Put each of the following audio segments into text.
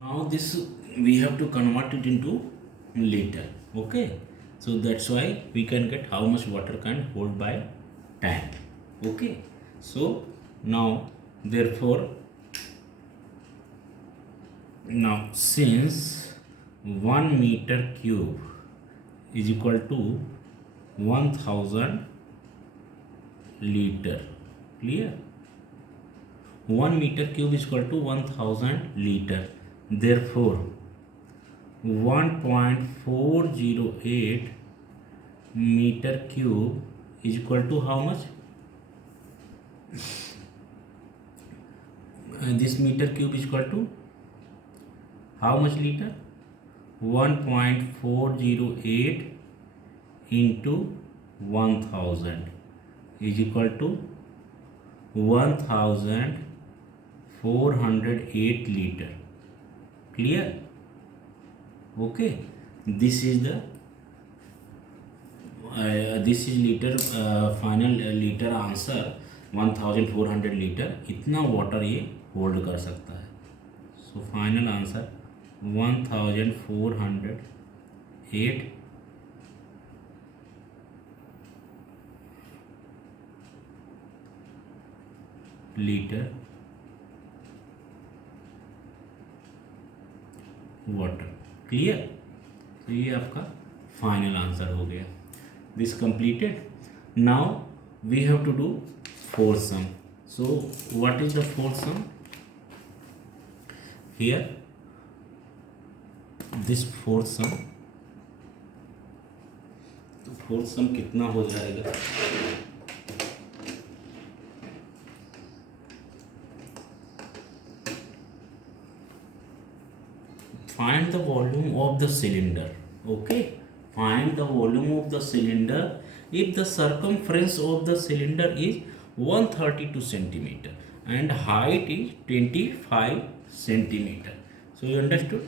Now this we have to convert it into liter. Okay, so that's why we can get how much water can hold by tank. Okay, so now therefore now since 1 meter cube is equal to 1000 liter, clear? 1 meter cube is equal to 1000 liter. Therefore 1.408 meter cube is equal to how much? This meter cube is equal to how much liter? 1.408 into 1000 is equal to 1408 liter. Clear? Okay, this is the this is liter final liter answer 1400 litre इतना water ये hold कर सकता है. So final answer 1408 litre water. Clear? तो ये आपका final answer हो गया. This completed. Now we have to do fourth sum. So what is the fourth sum? Here this fourth sum. तो फोर्थ सम कितना हो जाएगा? Find the volume of the cylinder. Okay, find the volume of the cylinder if the circumference of the cylinder is 132 centimeter and height is 25 centimeter. So you understood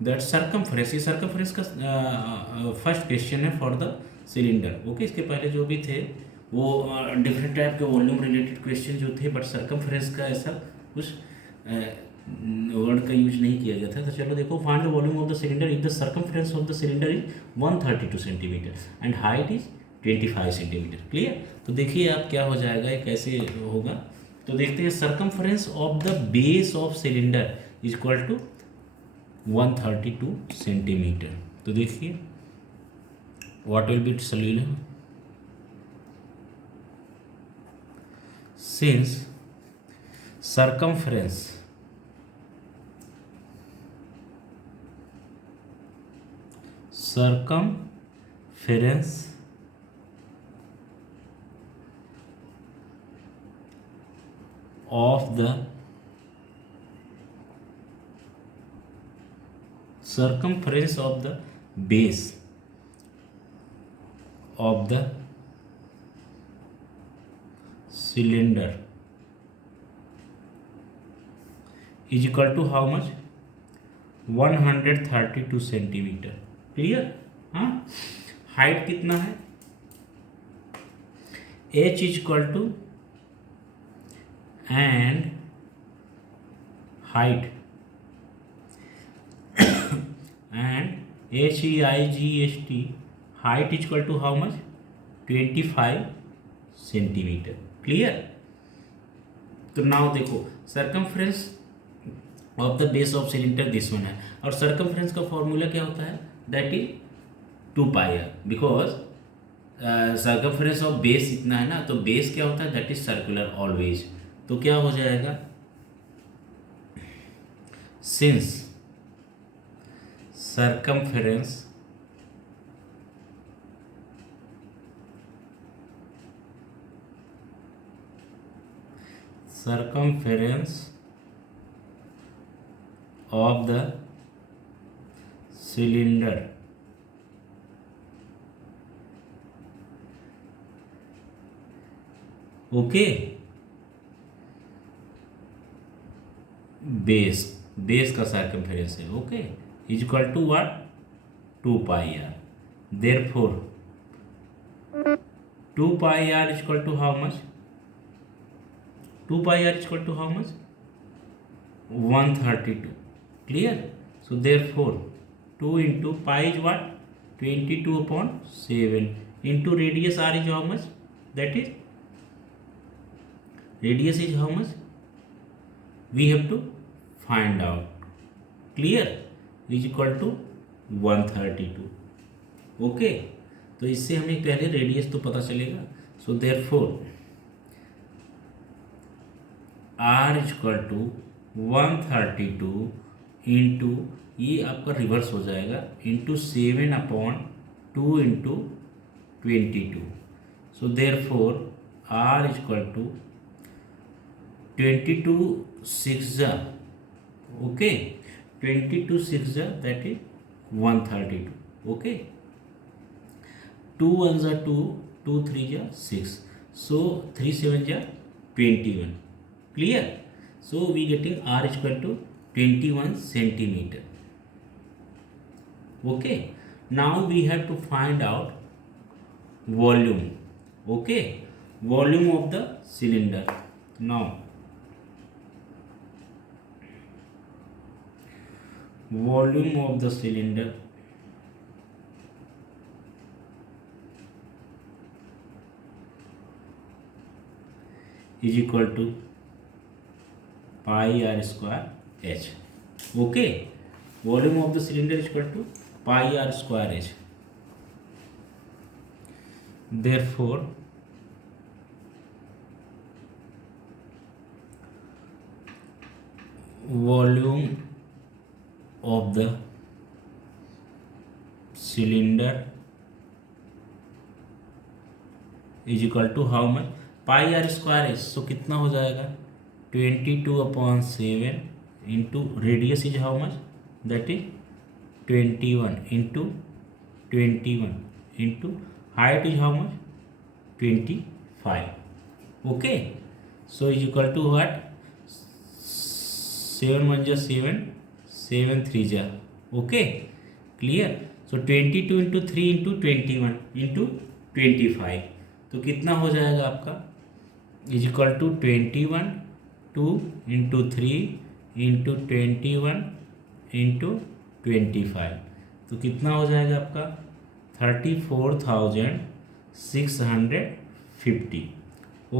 that circumference. ये circumference का first question है for the cylinder. Okay, इसके पहले जो भी थे वो different type के वॉल्यूम रिलेटेड क्वेश्चन जो थे, बट सर्कमफ्रेंस का ऐसा कुछ वर्ड का यूज नहीं किया गया था. तो चलो देखो, find the volume of the cylinder if the circumference of the cylinder is 132 centimetre and height is 25 centimetre. Clear? तो देखिए आप क्या हो जाएगा, ये कैसे होगा. तो देखते हैं, circumference of the base of cylinder is equal to 132 centimetre. तो देखिए what will be solution. Since circumference of the circumference of the base of the cylinder is equal to how much? 132 centimetre. Clear? हाँ, height कितना है? h is equal to and height and HEIGST height is equal to how much? 25 centimetre. Clear? तो now देखो, circumference of the base of cylinder this one है, और circumference का formula क्या होता है? That is 2πr. Because circumference of base इतना है ना, तो बेस क्या होता है? That is circular always. तो क्या हो जाएगा? Since circumference of the cylinder okay, base का सर्कमफेरेंस है. Okay, is equal to what? 2πr. Therefore 2πr is equal to how much? 2 pi r is equal to how much? 132. Clear? So therefore 2 into pi is what? 22 upon 7 into radius r is how much? That is radius is how much? We have to find out. Clear? Is equal to 132. Okay, तो इससे हमें पहले radius तो पता चलेगा. So therefore r is equal to 132 into, ये आपका reverse हो जाएगा, into 7 upon 2 into 22. So therefore r is equal to 22 6 जा, ओके, 22 6 जा, दैट इज 132. ओके, 2 1 जा 2, 2 3 जा 6, so 3 7 जा 21. Clear? So we getting r is equal to 21 centimeter. Okay, now we have to find out volume. Okay, volume of the cylinder. Now volume of the cylinder is equal to pi r square h. Okay, volume of the cylinder is equal to pi r square h. Therefore volume of the cylinder is equal to how much? Pi r square h. So कितना हो जाएगा? 22 upon 7 into radius is how much? That is 21 into 21 into height is how much? 25. Okay, so is equal to what? 7 1 जा 7, 7 3 जा. Okay, clear? So 22 into 3 into 21 into 25, तो कितना हो जाएगा आपका? Is equal to 21 2 into 3 into 21 into 25, तो कितना हो जाएगा आपका? 34,650.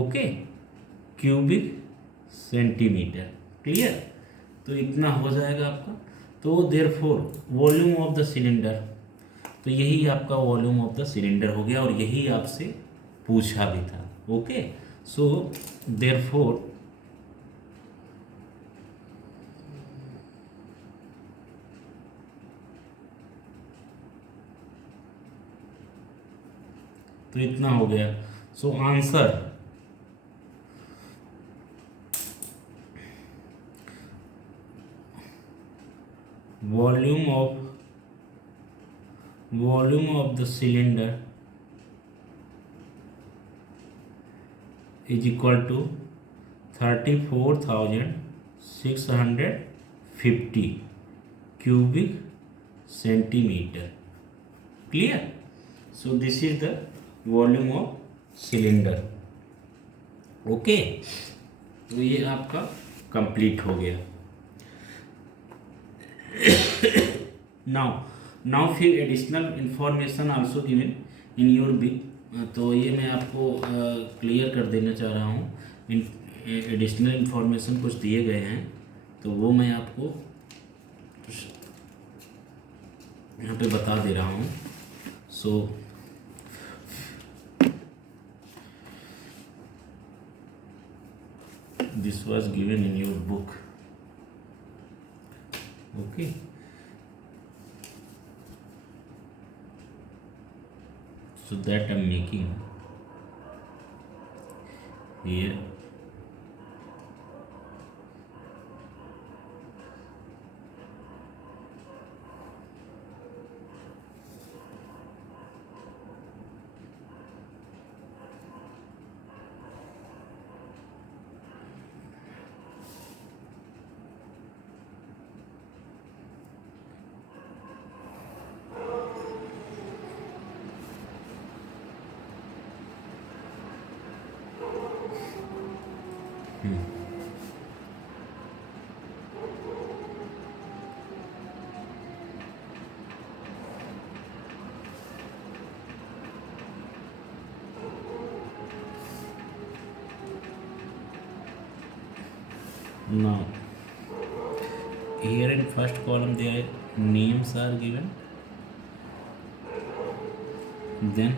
Okay, cubic centimetre. क्लियर? तो इतना हो जाएगा आपका. तो therefore volume of the cylinder, तो यही आपका वॉल्यूम ऑफ द सिलेंडर हो गया और यही आपसे पूछा भी था. ओके, सो देयरफॉर तो इतना हो गया. So answer volume of the cylinder is equal to 34,650 cubic centimeter. Clear? So this is the volume of cylinder. Okay, तो ये आपका कंप्लीट हो गया. now few additional information also given in your book. तो ये मैं आपको क्लियर कर देना चाह रहा हूँ. एडिशनल इंफॉर्मेशन कुछ दिए गए हैं, तो वो मैं आपको यहाँ पे बता दे रहा हूँ. So this was given in your book. Okay, so that I'm making here. Now here in first column their names are given, then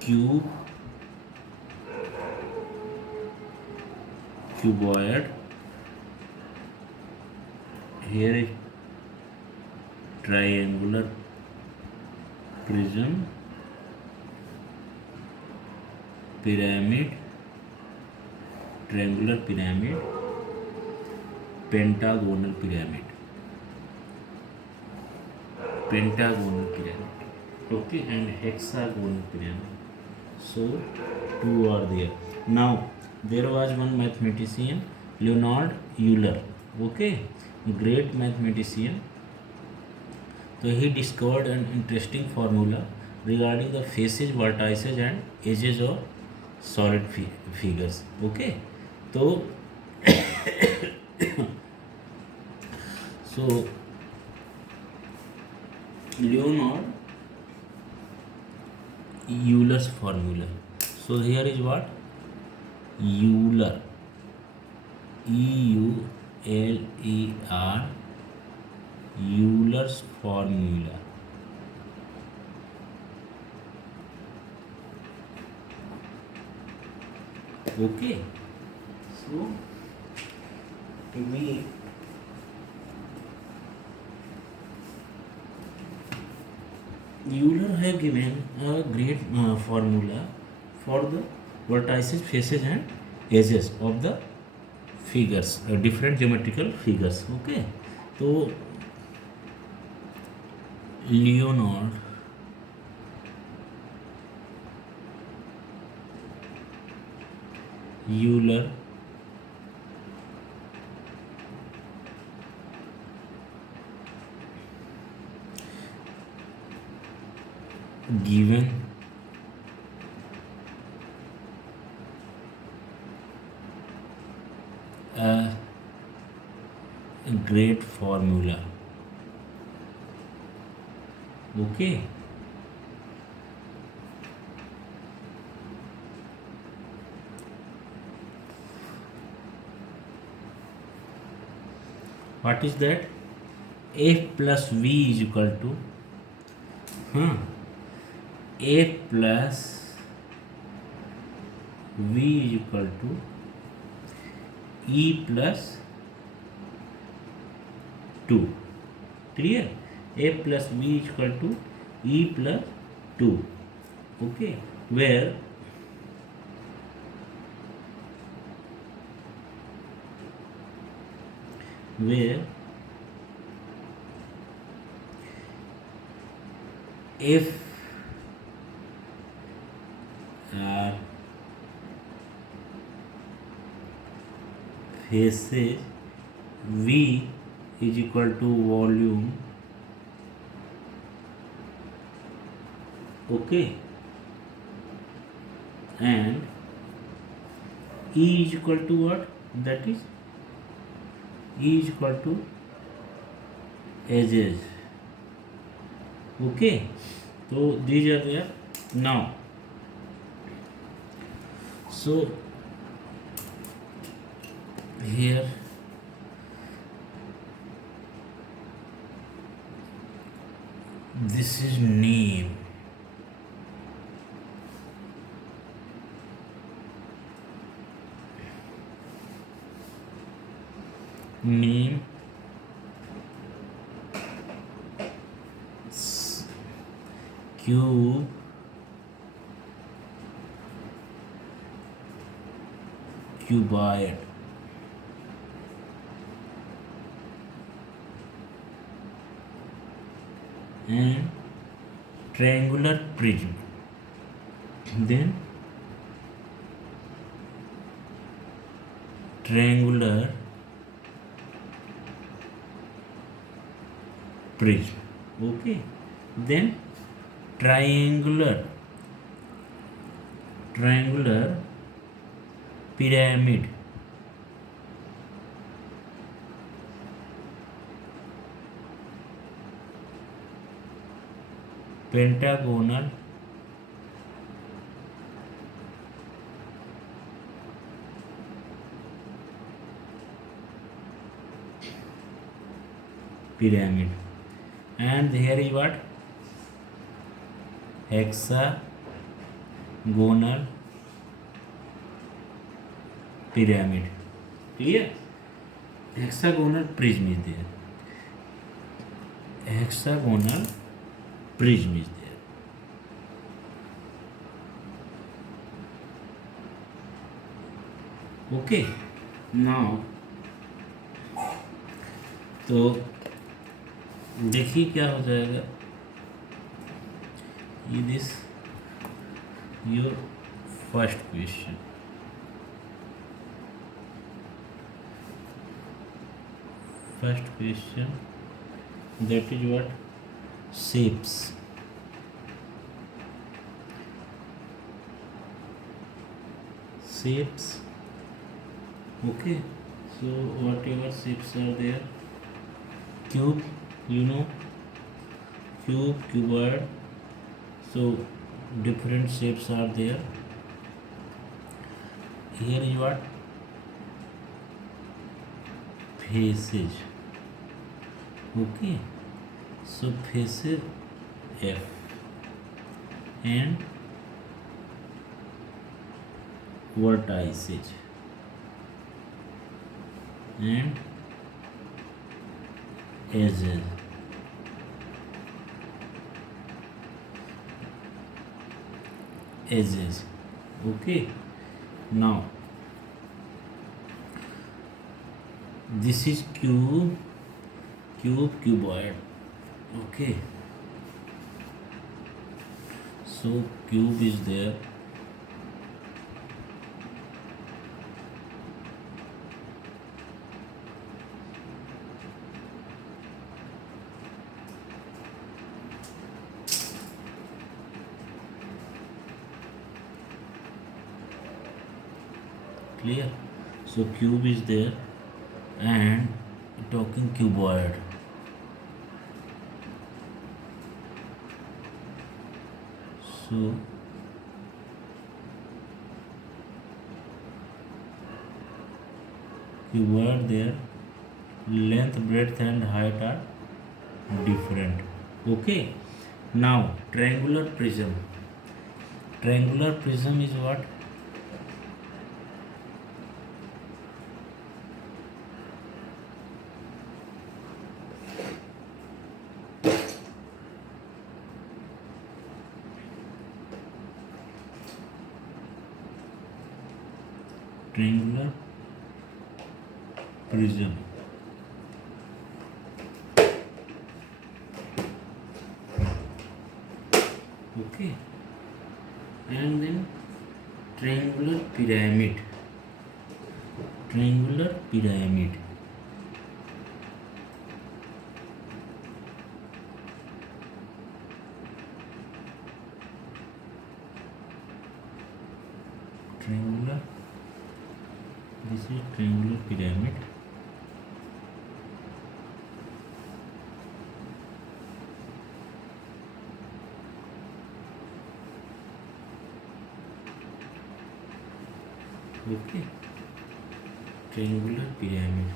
cube, cuboid, here is triangular prism, pyramid, triangular pyramid, pentagonal pyramid, okay, and hexagonal pyramid. So two are there. Now there was one mathematician, Leonard Euler, okay, great mathematician. So he discovered an interesting formula regarding the faces, vertices and edges of solid figures, okay. So so Leonard Euler's formula. So here is what? Euler, EULER, Euler's formula. Okay. So we Euler have given a great formula for the vertices, faces and edges of the figures, different geometrical figures. Okay. So Leonard Euler given a great formula, okay. What is that? F plus V is equal to F plus V is equal to E plus 2. Clear? F plus V is equal to E plus 2. Okay. Where F are faces, V is equal to volume, okay, and E is equal to what? That is E is equal to edges, okay. So these are there. Now so here this is name, cube, cuboid, and triangular prism. Then triangular prism, okay. Then triangular pyramid, pentagonal pyramid. And here is what? Hexagonal pyramid. Clear? Hexagonal prism is there. Hexagonal prism is there. Okay. Now तो देखिए क्या हो जाएगा. This your first question. First question, that is what? Shapes. Okay, so whatever shapes are there, cube, cuboid, so different shapes are there. Here is what? Faces. Okay, so faces F and vertices and edges. Okay, now this is cuboid. Okay, so cube is there. Clear? So cube is there and talking cuboid. So cuboid there, length, breadth and height are different. Okay, now triangular prism. Triangular prism is what? Triangular prism. Okay, and then triangular pyramid. Triangular pyramid. Triangular. This is triangular pyramid. Okay, triangular pyramid.